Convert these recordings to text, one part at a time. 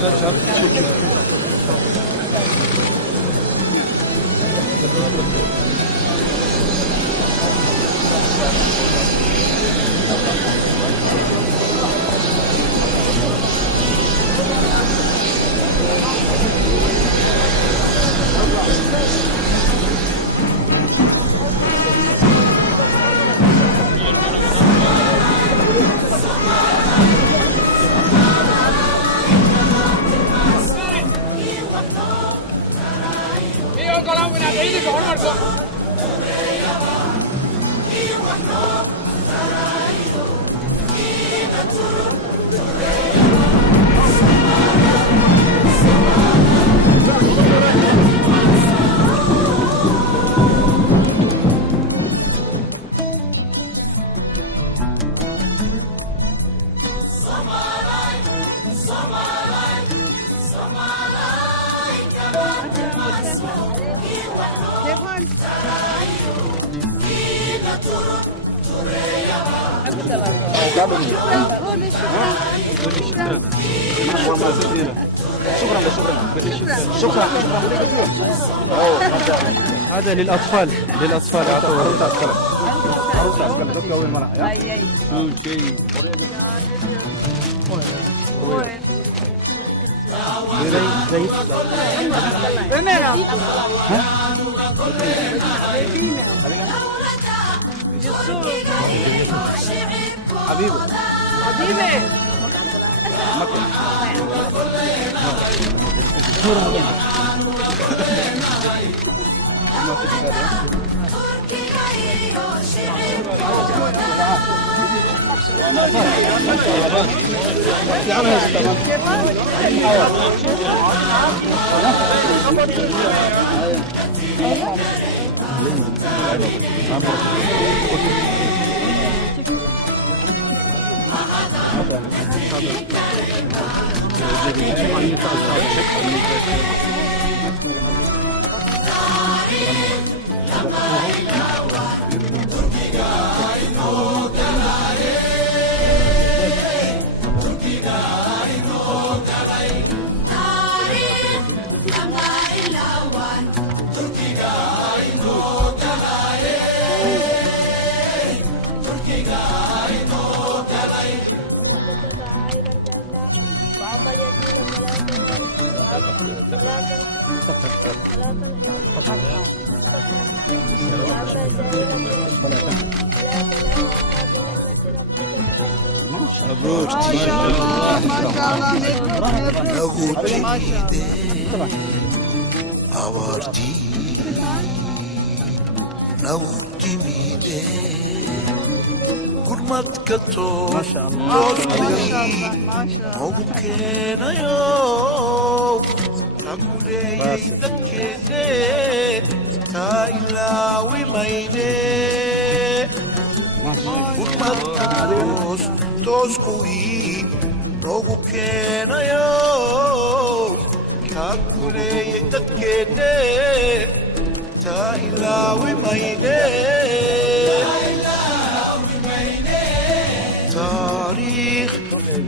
Güzel şarkı söylüyor. شكرا هذا للأطفال أعتبر حبيبي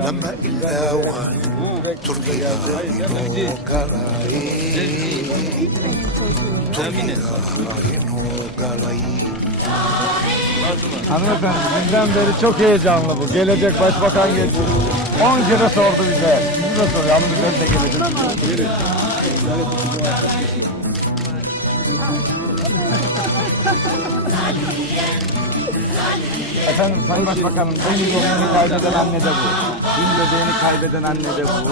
لما إلاوان تركيا إنو قلاي Hanımefendi dünden beri çok heyecanlı bu. Gelecek başbakan geçti. 10 kere sordu bize. Sizi de soruyor. Hanımefendi de gelecek. Efendim Sayın Başbakanım, dün bebeğini kaybeden anne de bu. Dün bebeğini kaybeden anne de bu.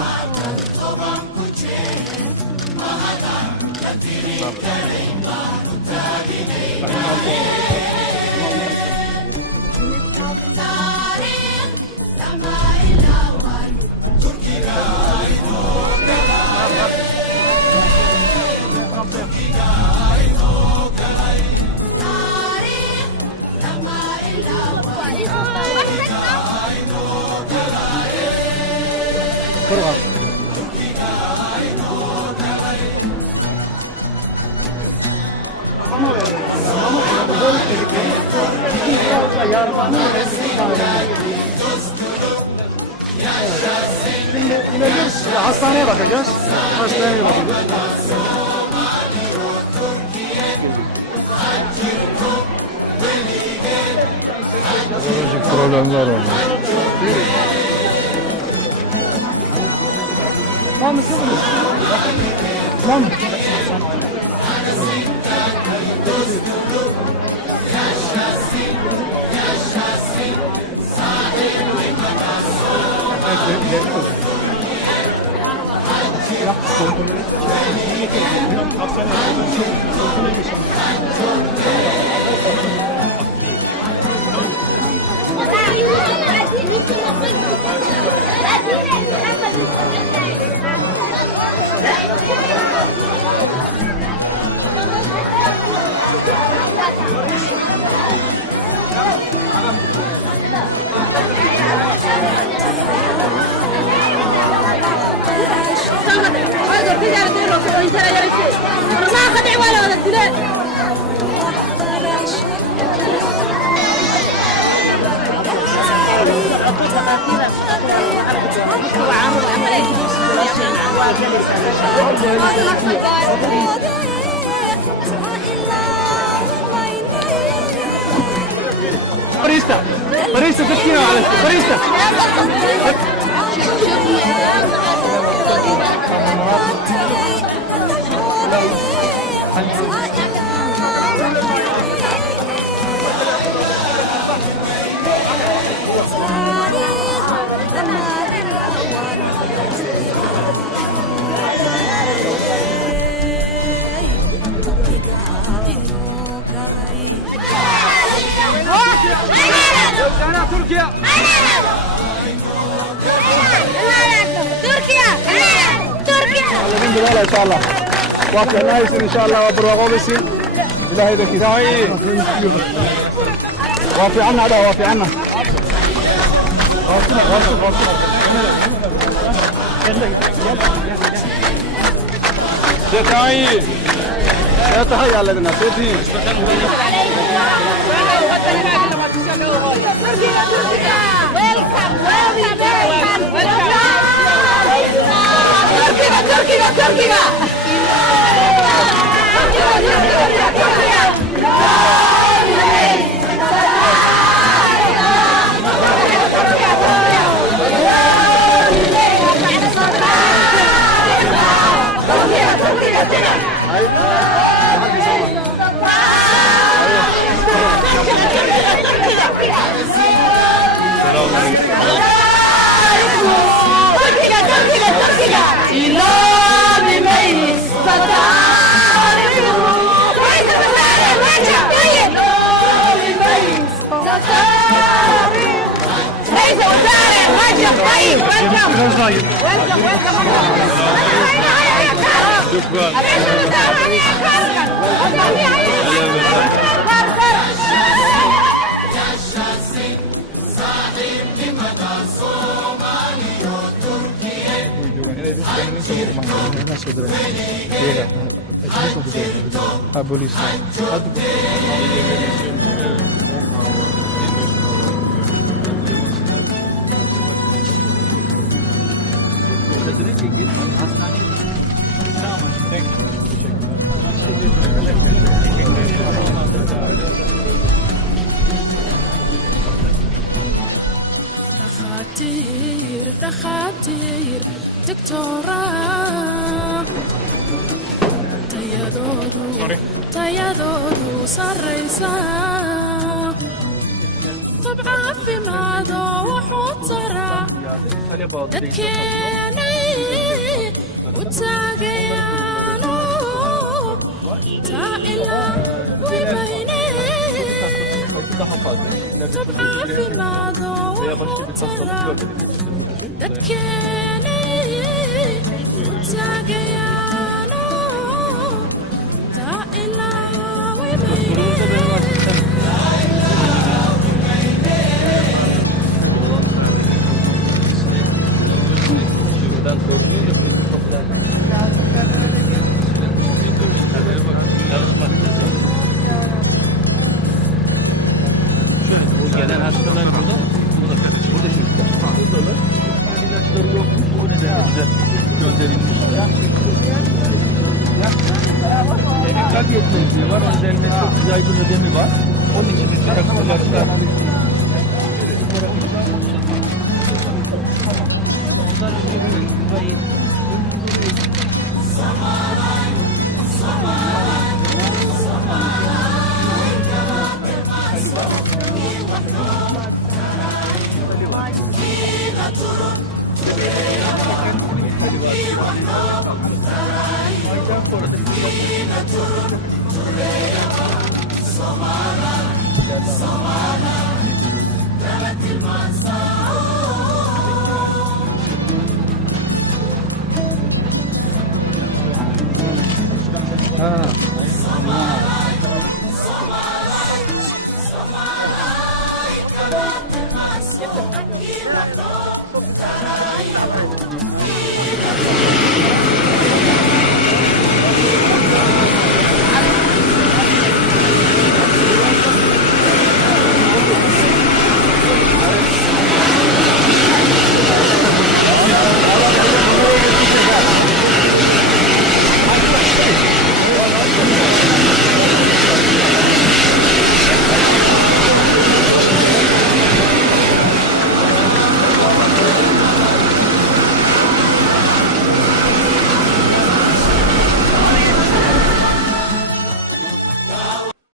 Şimdi Bilemiyoruz. Hastaneye bakacağız. Hastaneye bakacağız. Psikolojik problemler var. Tamam, tamam. Barista, barista, تسكينة على barista. تركيا الحمد لله ان شاء الله وافي نايس ان شاء الله وبرغو بيسين الهي ذاك داعي وافي عنا هذا وافي عنا سيتاي سيتاي على الناس سيتي Abolis. دخاتير دكتورة تيادودو سريسا طبعا في ماذا وحوطرة دكيني وتاقيانو تائلا ويبيني طبعا في ماذا وحوطرة دكيني وتاقيانو تائلا ويبيني Gelen hastalar burada. Burada çocuklar. Buradalar. İlaçları yokmuş. O nedenle bize gönderilmiş. Kalp yetmezliği var. Üzerinde çok yaygın ödemi var. Onun için biz bir takım ilaçlar Ha.